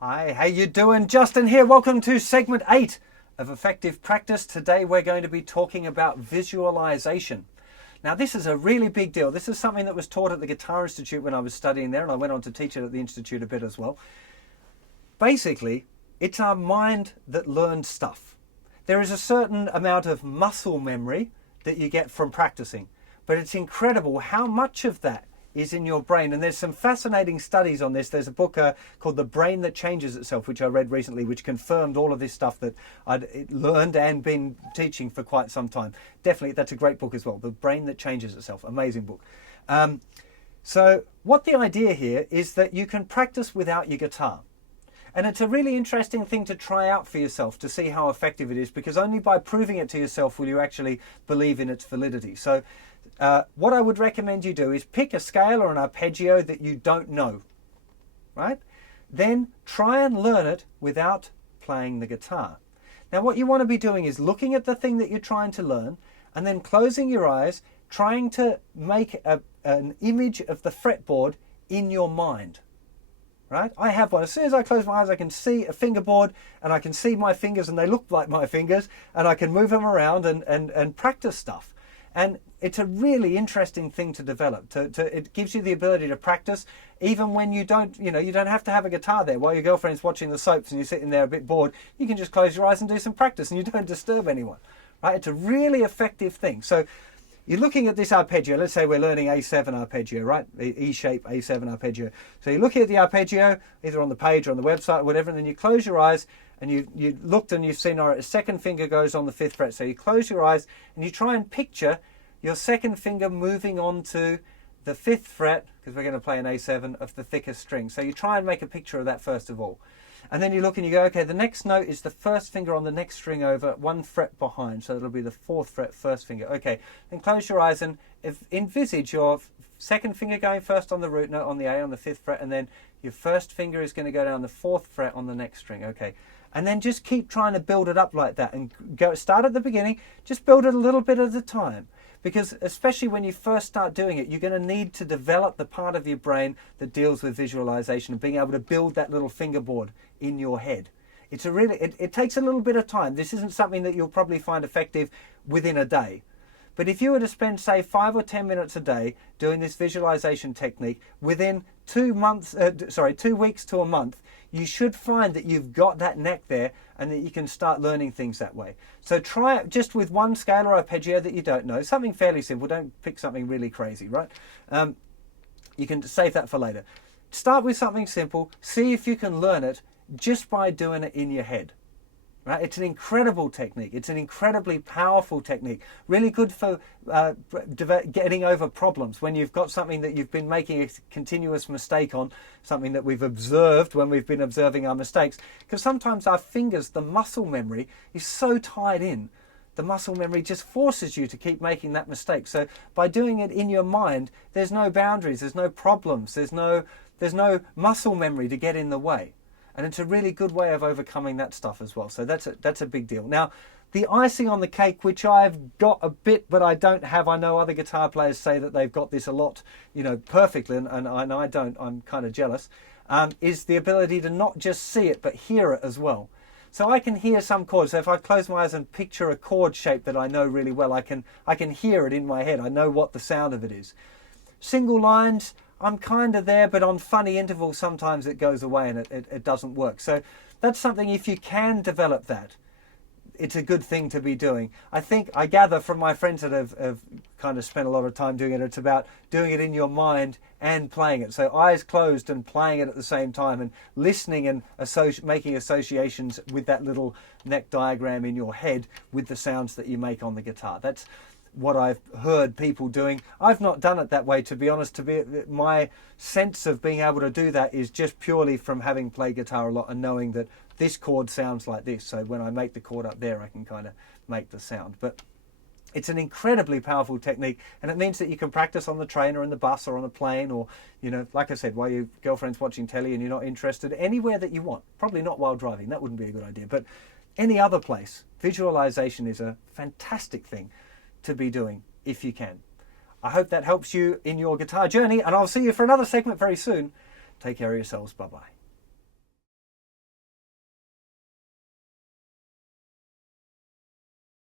Hi, how you doing? Justin here. Welcome to segment 8 of Effective Practice. Today we're going to be talking about visualization. Now this is a really big deal. This is something that was taught at the Guitar Institute when I was studying there, and I went on to teach it at the Institute a bit as well. Basically, it's our mind that learns stuff. There is a certain amount of muscle memory that you get from practicing, but it's incredible how much of that is in your brain. And there's some fascinating studies on this. There's a book called The Brain That Changes Itself, which I read recently, which confirmed all of this stuff that I'd learned and been teaching for quite some time. Definitely, that's a great book as well. The Brain That Changes Itself, amazing book. So what the idea here is that you can practice without your guitar. And it's a really interesting thing to try out for yourself to see how effective it is, because only by proving it to yourself will you actually believe in its validity. So what I would recommend you do is pick a scale or an arpeggio that you don't know, right? Then try and learn it without playing the guitar. Now what you want to be doing is looking at the thing that you're trying to learn and then closing your eyes, trying to make an image of the fretboard in your mind. Right? I have one. As soon as I close my eyes, I can see a fingerboard and I can see my fingers and they look like my fingers, and I can move them around and practice stuff. And it's a really interesting thing to develop. It gives you the ability to practice even when you don't have to have a guitar there. While your girlfriend's watching the soaps and you're sitting there a bit bored, you can just close your eyes and do some practice and you don't disturb anyone. Right? It's a really effective thing. So you're looking at this arpeggio. Let's say we're learning A7 arpeggio, right? E shape A7 arpeggio. So you're looking at the arpeggio, either on the page or on the website or whatever, and then you close your eyes and you looked and you've seen, all right, a second finger goes on the 5th fret. So you close your eyes and you try and picture your second finger moving on to the 5th fret, because we're going to play an A7 of the thickest string. So you try and make a picture of that first of all. And then you look and you go, okay, the next note is the first finger on the next string over, 1 fret behind. So it'll be the 4th fret, first finger. Okay, then close your eyes and envisage your second finger going first on the root note on the A on the 5th fret, and then your first finger is going to go down the 4th fret on the next string. Okay, and then just keep trying to build it up like that and start at the beginning, just build it a little bit at a time. Because especially when you first start doing it, you're going to need to develop the part of your brain that deals with visualization and being able to build that little fingerboard in your head. It takes a little bit of time. This isn't something that you'll probably find effective within a day. But if you were to spend, say, 5 or 10 minutes a day doing this visualization technique, within 2 weeks to a month, you should find that you've got that neck there and that you can start learning things that way. So try it just with one scale or arpeggio that you don't know, something fairly simple. Don't pick something really crazy, right? You can save that for later. Start with something simple. See if you can learn it just by doing it in your head. Right? It's an incredible technique. It's an incredibly powerful technique. Really good for getting over problems when you've got something that you've been making a continuous mistake on, something that we've observed when we've been observing our mistakes. Because sometimes our fingers, the muscle memory is so tied in. The muscle memory just forces you to keep making that mistake. So by doing it in your mind, there's no boundaries, there's no problems, there's no muscle memory to get in the way. And it's a really good way of overcoming that stuff as well. So that's a big deal. Now, the icing on the cake, which I've got a bit, but I don't have, I know other guitar players say that they've got this a lot, perfectly, and I don't, I'm kind of jealous, is the ability to not just see it, but hear it as well. So I can hear some chords. So if I close my eyes and picture a chord shape that I know really well, I can hear it in my head. I know what the sound of it is. Single lines, I'm kind of there, but on funny intervals, sometimes it goes away and it doesn't work. So that's something, if you can develop that, it's a good thing to be doing. I gather from my friends that have kind of spent a lot of time doing it, it's about doing it in your mind and playing it. So eyes closed and playing it at the same time and listening and making associations with that little neck diagram in your head with the sounds that you make on the guitar. That's what I've heard people doing. I've not done it that way, to be honest. My sense of being able to do that is just purely from having played guitar a lot and knowing that this chord sounds like this. So when I make the chord up there, I can kind of make the sound. But it's an incredibly powerful technique, and it means that you can practice on the train or in the bus or on a plane, or, like I said, while your girlfriend's watching telly and you're not interested, anywhere that you want. Probably not while driving. That wouldn't be a good idea. But any other place, visualization is a fantastic thing to be doing if you can. I hope that helps you in your guitar journey, and I'll see you for another segment very soon. Take care of yourselves. Bye-bye.